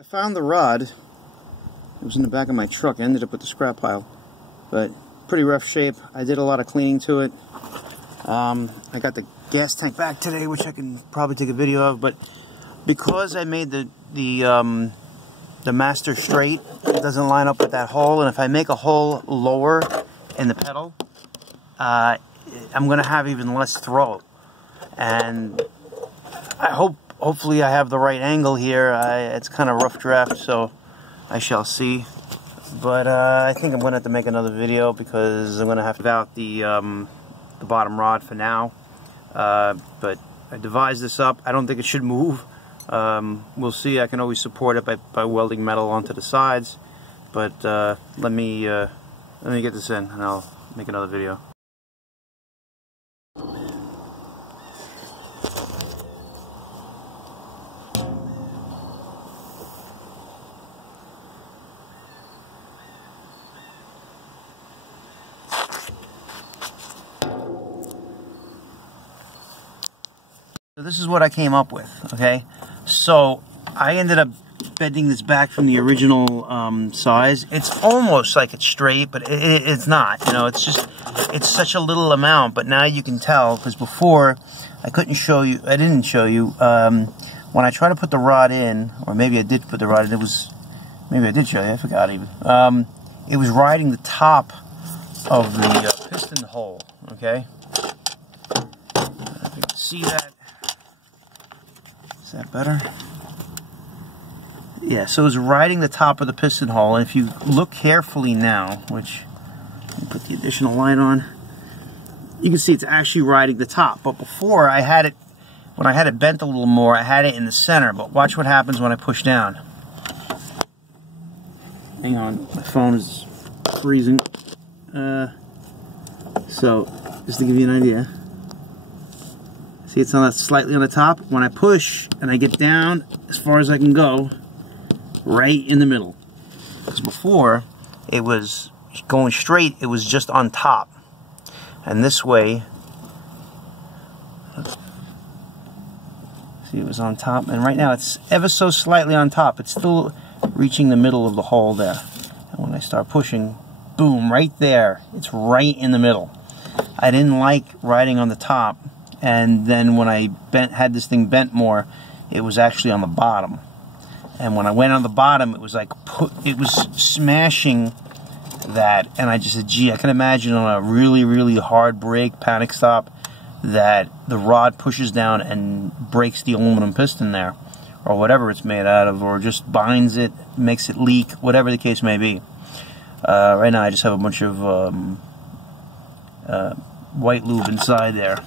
I found the rod. It was in the back of my truck. I ended up with the scrap pile, but pretty rough shape. I did a lot of cleaning to it. I got the gas tank back today, which I can probably take a video of, but because I made the master straight, it doesn't line up with that hole, and if I make a hole lower in the pedal, I'm going to have even less throw. And hopefully I have the right angle here. It's kind of rough draft, so I shall see. But I think I'm going to have to make another video because I'm going to have to out the bottom rod for now. But I devised this up. I don't think it should move. We'll see. I can always support it by welding metal onto the sides. But let me get this in, and I'll make another video. So this is what I came up with, okay? So I ended up bending this back from the original size. It's almost like it's straight, but it's not. You know, it's such a little amount. But now you can tell, because before I didn't show you. When I tried to put the rod in, or maybe I did put the rod in. Maybe I did show you. I forgot even. It was riding the top of the piston hole. Okay. If you can see that. Is that better? Yeah, so it's riding the top of the piston hole, and if you look carefully now, which, let me put the additional light on, you can see it's actually riding the top. But before, I had it, when I had it bent a little more, I had it in the center, but watch what happens when I push down. Hang on, my phone is freezing. So, just to give you an idea. See, it's on slightly on the top. When I push and I get down as far as I can go, right in the middle. Because before, it was going straight, it was just on top. And this way, see, it was on top. And right now, it's ever so slightly on top. It's still reaching the middle of the hole there. And when I start pushing, boom, right there. It's right in the middle. I didn't like riding on the top. And then when I had this thing bent more, it was actually on the bottom. And when I went on the bottom, it was like it was smashing that. And I just said, gee, I can imagine on a really, really hard brake, panic stop, that the rod pushes down and breaks the aluminum piston there, or whatever it's made out of, or just binds it, makes it leak, whatever the case may be. Right now, I just have a bunch of white lube inside there.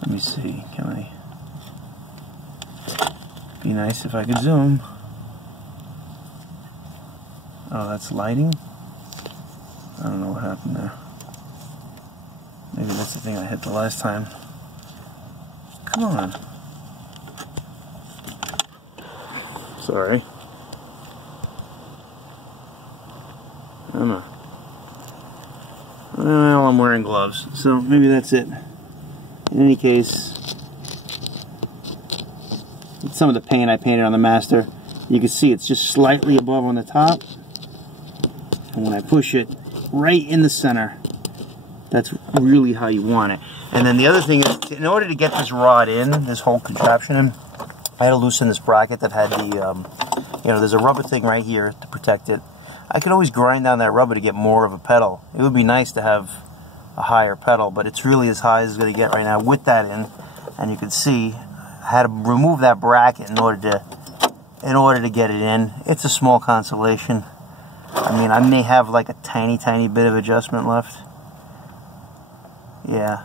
Let me see, can I? Be nice if I could zoom. Oh, that's lighting? I don't know what happened there. Maybe that's the thing I hit the last time. Come on. Sorry. I don't know. Well, I'm wearing gloves, so maybe that's it. In any case, some of the paint I painted on the master, you can see it's just slightly above on the top, and when I push it right in the center, that's really how you want it. And then the other thing is, in order to get this rod in, this whole contraption in, I had to loosen this bracket that had the, you know, there's a rubber thing right here to protect it. I could always grind down that rubber to get more of a pedal. It would be nice to have a higher pedal, but it's really as high as it's going to get right now with that in. And you can see I had to remove that bracket in order to get it in. It's a small consolation. I mean, I may have like a tiny bit of adjustment left. Yeah.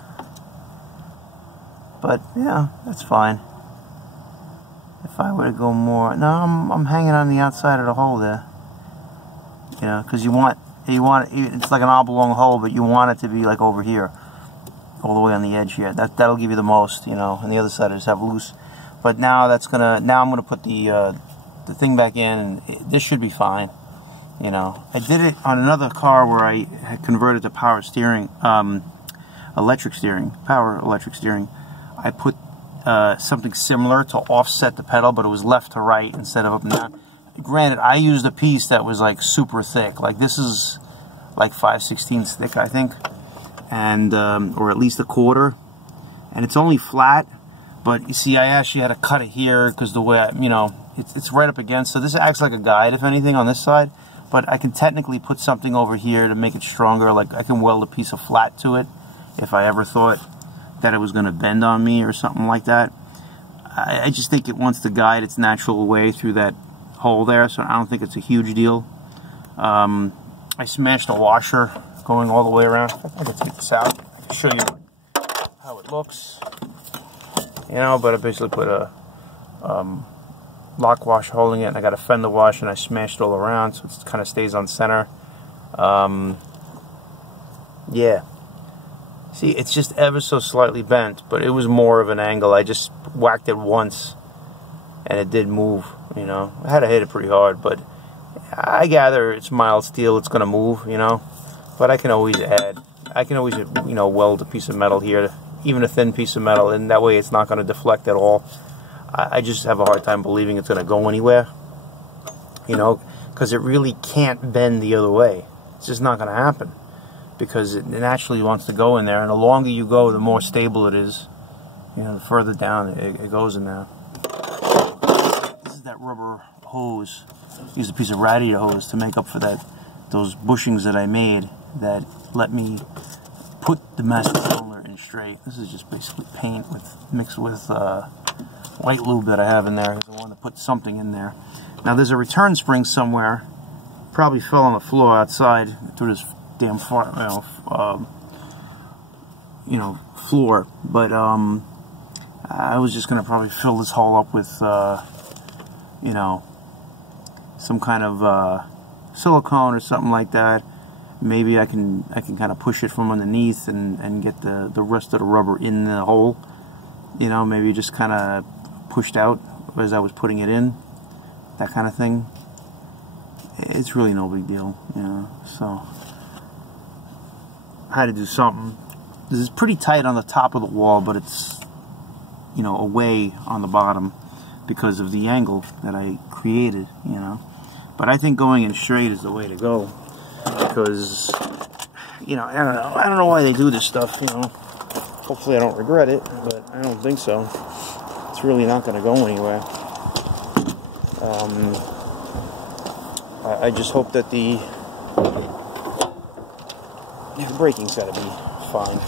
But yeah, that's fine. If I were to go more, no, I'm hanging on the outside of the hole there. You know, because you want it's like an oblong hole, but you want it to be like over here, all the way on the edge here. That'll give you the most, you know. And the other side I just have loose. But now I'm gonna put the thing back in, and this should be fine. You know, I did it on another car where I had converted to power steering, electric steering, power electric steering. I put something similar to offset the pedal, but it was left to right instead of up and down. Granted, I used a piece that was like super thick. Like this is like 5/16 thick, I think, and or at least a quarter. And it's only flat, but you see, I actually had to cut it here because the way it's right up against. So this acts like a guide, if anything, on this side. But I can technically put something over here to make it stronger. Like I can weld a piece of flat to it if I ever thought that it was going to bend on me or something like that. I just think it wants to guide its natural way through that hole there, so I don't think it's a huge deal. I smashed a washer going all the way around. I can take this out. I can show you how it looks. But I basically put a lock wash holding it, and I got a fender wash, and I smashed it all around so it kind of stays on center. Yeah. See, it's just ever so slightly bent, but it was more of an angle. I just whacked it once, and it did move, I had to hit it pretty hard, but I gather it's mild steel, it's going to move, But I can always weld a piece of metal here, even a thin piece of metal, and that way it's not going to deflect at all. I just have a hard time believing it's going to go anywhere, because it really can't bend the other way. It's just not going to happen, because it naturally wants to go in there, and the longer you go, the more stable it is. The further down it goes in there. This is that rubber hose. I used a piece of radiator hose to make up for those bushings that I made that let me put the master cylinder in straight. This is just basically paint mixed with white lube that I have in there, because I want to put something in there. Now there's a return spring somewhere. Probably fell on the floor outside through this damn floor, but I was just gonna probably fill this hole up with some kind of silicone or something like that. Maybe I can kind of push it from underneath and get the rest of the rubber in the hole. Maybe just kind of pushed out as I was putting it in, that kind of thing. It's really no big deal, so I had to do something. This is pretty tight on the top of the wall, but it's away on the bottom because of the angle that I created, But I think going in straight is the way to go, because I don't know why they do this stuff, Hopefully I don't regret it, but I don't think so. It's really not going to go anywhere. I just hope that the braking's got to be fine.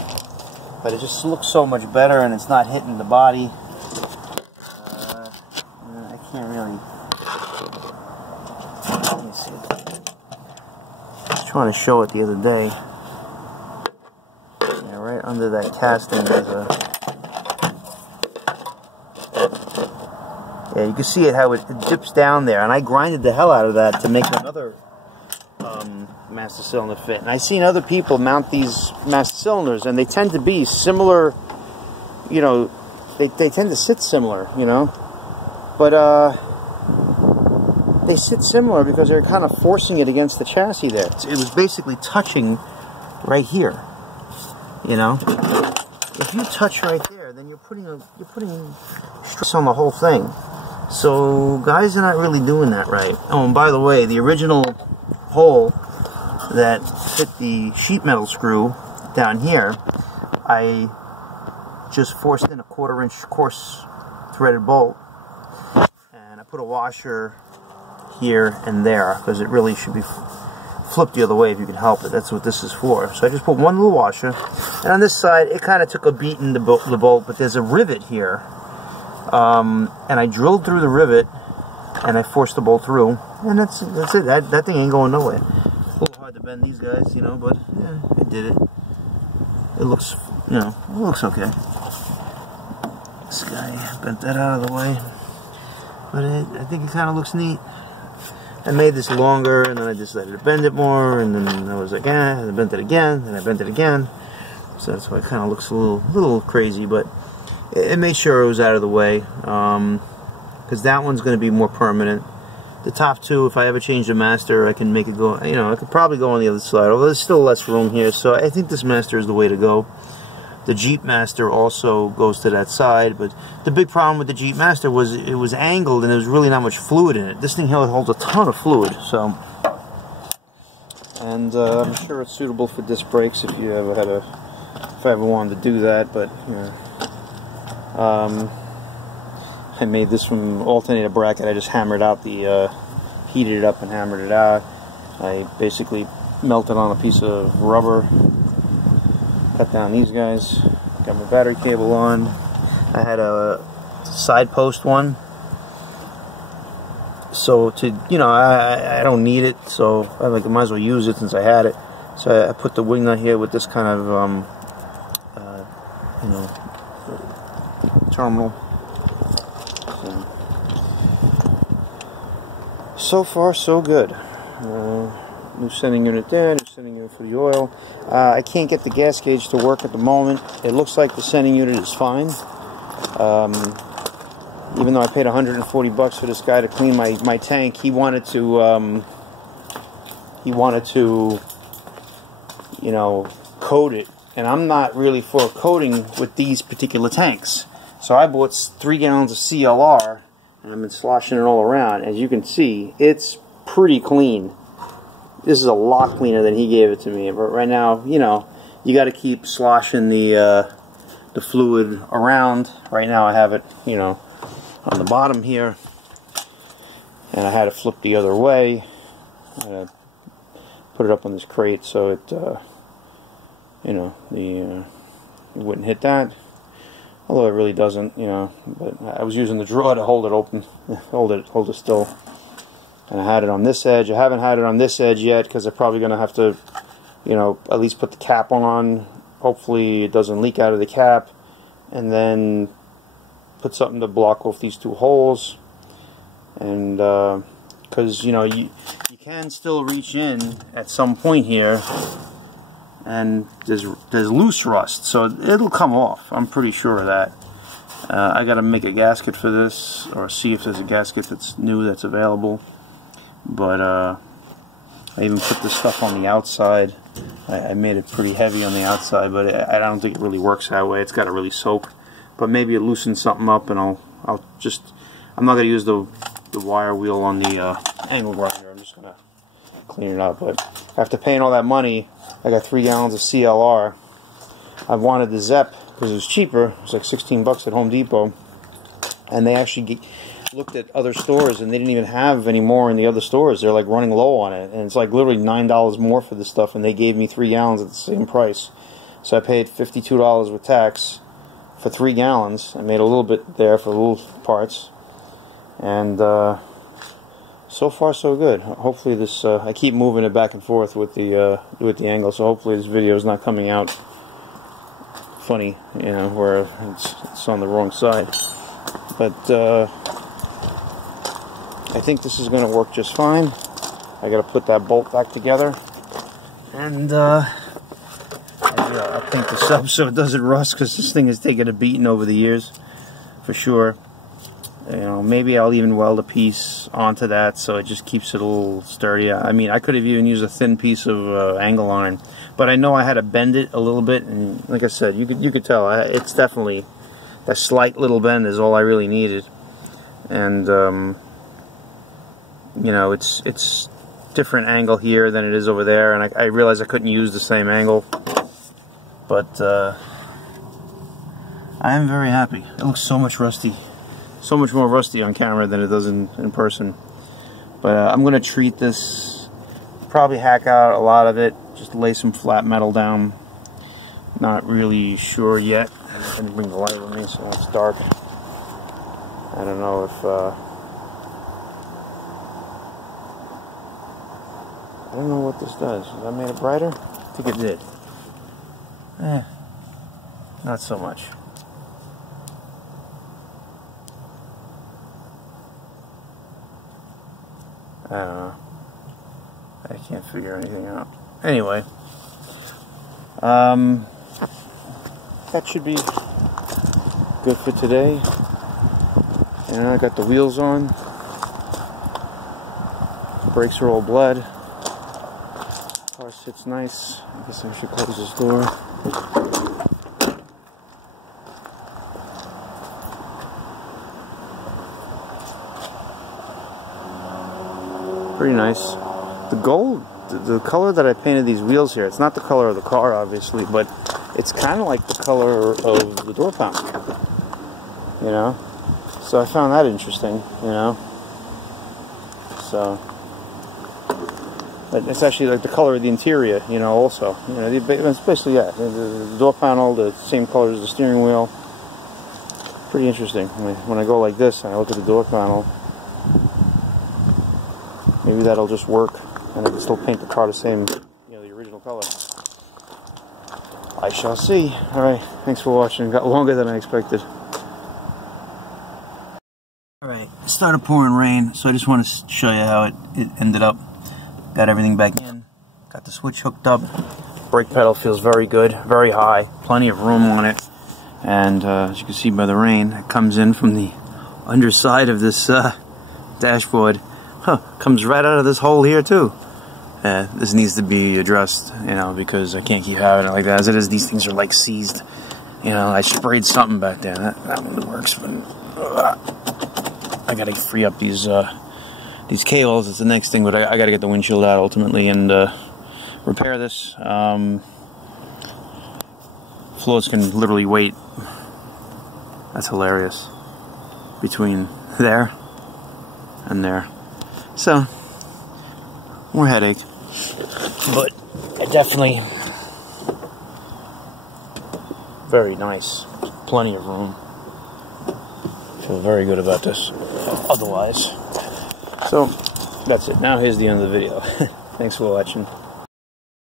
But it just looks so much better, and it's not hitting the body. I can't really... Let me see. I was trying to show it the other day. Yeah, right under that casting there's a... Yeah, you can see it how it dips down there, and I grinded the hell out of that to make another master cylinder fit. And I've seen other people mount these master cylinders, and they tend to be similar, they tend to sit similar, but they sit similar because they're kind of forcing it against the chassis there. It was basically touching right here, If you touch right there, then you're putting stress on the whole thing. So guys are not really doing that right. Oh, and by the way, the original hole that fit the sheet metal screw down here, I just forced in a 1/4 inch coarse threaded bolt, and I put a washer here and there because it really should be flipped the other way if you can help it. That's what this is for. So I just put one little washer, and on this side it kind of took a beating, the bolt, but there's a rivet here. And I drilled through the rivet, and I forced the bolt through, and that's it. That thing ain't going nowhere. A little hard to bend these guys, but yeah, I did it. It looks, it looks okay. This guy bent that out of the way, but I think it kind of looks neat. I made this longer, and then I decided to bend it more, and then I was like, and I bent it again, and I bent it again. So that's why it kind of looks a little crazy, but it made sure it was out of the way, because that one's going to be more permanent. The top two, if I ever change the master, I can make it go, I could probably go on the other side, although there's still less room here, so I think this master is the way to go. The Jeep Master also goes to that side, but the big problem with the Jeep Master was it was angled and there was really not much fluid in it. This thing holds a ton of fluid, so. And I'm sure it's suitable for disc brakes if you ever had if I ever wanted to do that, but I made this from alternator bracket. I just hammered out heated it up and hammered it out. I basically melted on a piece of rubber, cut down these guys, got my battery cable on. I had a side post one, so I don't need it, so I might as well use it since I had it. So I put the wing nut here with this kind of terminal. So far so good. New sending unit there, new sending unit for the oil. I can't get the gas gauge to work at the moment. It looks like the sending unit is fine. Even though I paid 140 bucks for this guy to clean my tank, he wanted to coat it, and I'm not really for coating with these particular tanks. So I bought 3 gallons of CLR, and I've been sloshing it all around. As you can see, it's pretty clean. This is a lot cleaner than he gave it to me. But right now, you got to keep sloshing the fluid around. Right now I have it, on the bottom here, and I had it flipped the other way. I had to put it up on this crate so it, it wouldn't hit that. Although it really doesn't, But I was using the drawer to hold it open, hold it still. And I had it on this edge. I haven't had it on this edge yet because I'm probably going to have to, at least put the cap on. Hopefully it doesn't leak out of the cap. And then put something to block off these 2 holes. And because, you can still reach in at some point here. And there's loose rust. So it'll come off. I'm pretty sure of that. I got to make a gasket for this, or see if there's a gasket that's new that's available. But I even put this stuff on the outside. I made it pretty heavy on the outside, but I don't think it really works that way. It's got to really soak. But maybe it loosens something up, and I'm not going to use the wire wheel on the angle grinder. I'm just going to clean it up. But after paying all that money, I got 3 gallons of CLR. I wanted the ZEP because it was cheaper. It was like 16 bucks at Home Depot, and they actually looked at other stores and they didn't even have any more in the other stores. They're like running low on it, and it's like literally $9 more for this stuff, and they gave me 3 gallons at the same price. So I paid $52 with tax for 3 gallons. I made a little bit there for little parts, and so far so good. Hopefully this I keep moving it back and forth with the angle, so hopefully this video is not coming out funny, where it's on the wrong side. But I think this is going to work just fine. I got to put that bolt back together, and I'll paint this up so it doesn't rust, because this thing has taken a beating over the years, for sure. Maybe I'll even weld a piece onto that so it just keeps it a little sturdy. I mean, I could have even used a thin piece of angle iron, but I know I had to bend it a little bit, and like I said, you could tell it's definitely that slight little bend is all I really needed. And it's different angle here than it is over there, and I realized I couldn't use the same angle, but I am very happy. It looks so much more rusty on camera than it does in person. But I'm going to treat this, probably hack out a lot of it, just lay some flat metal down. Not really sure yet. I didn't bring the light with me, so it's dark. I don't know if I don't know what this does. Has that made it brighter? I think it did. Not so much. I don't know. I can't figure anything out. Anyway, that should be good for today. And I got the wheels on. Brakes are all bled. Car sits nice. I guess I should close this door. Pretty nice. The gold, the color that I painted these wheels here, it's not the color of the car, obviously, but it's kind of like the color of the door panel. You know? So I found that interesting, you know? So, but it's actually like the color of the interior, you know, also. You know, it's basically, yeah, the door panel, the same color as the steering wheel. Pretty interesting. When I go like this and I look at the door panel, maybe that'll just work, and I can still paint the car the same, you know, the original color. I shall see. Alright, thanks for watching. Got longer than I expected. Alright, it started pouring rain, so I just want to show you how it ended up. Got everything back in, got the switch hooked up. Brake pedal feels very good, very high, plenty of room on it. And as you can see by the rain, it comes in from the underside of this dashboard. Comes right out of this hole here too. This needs to be addressed, you know, because I can't keep having it like that. As it is, these things are like seized. You know, I sprayed something back there. That one works, but I gotta free up these cables. It's the next thing, but I gotta get the windshield out ultimately and repair this. Floats can literally wait. That's hilarious. Between there and there. So, more headache. But definitely very nice. Plenty of room. Feel very good about this. Otherwise. So, that's it. Now here's the end of the video. Thanks for watching.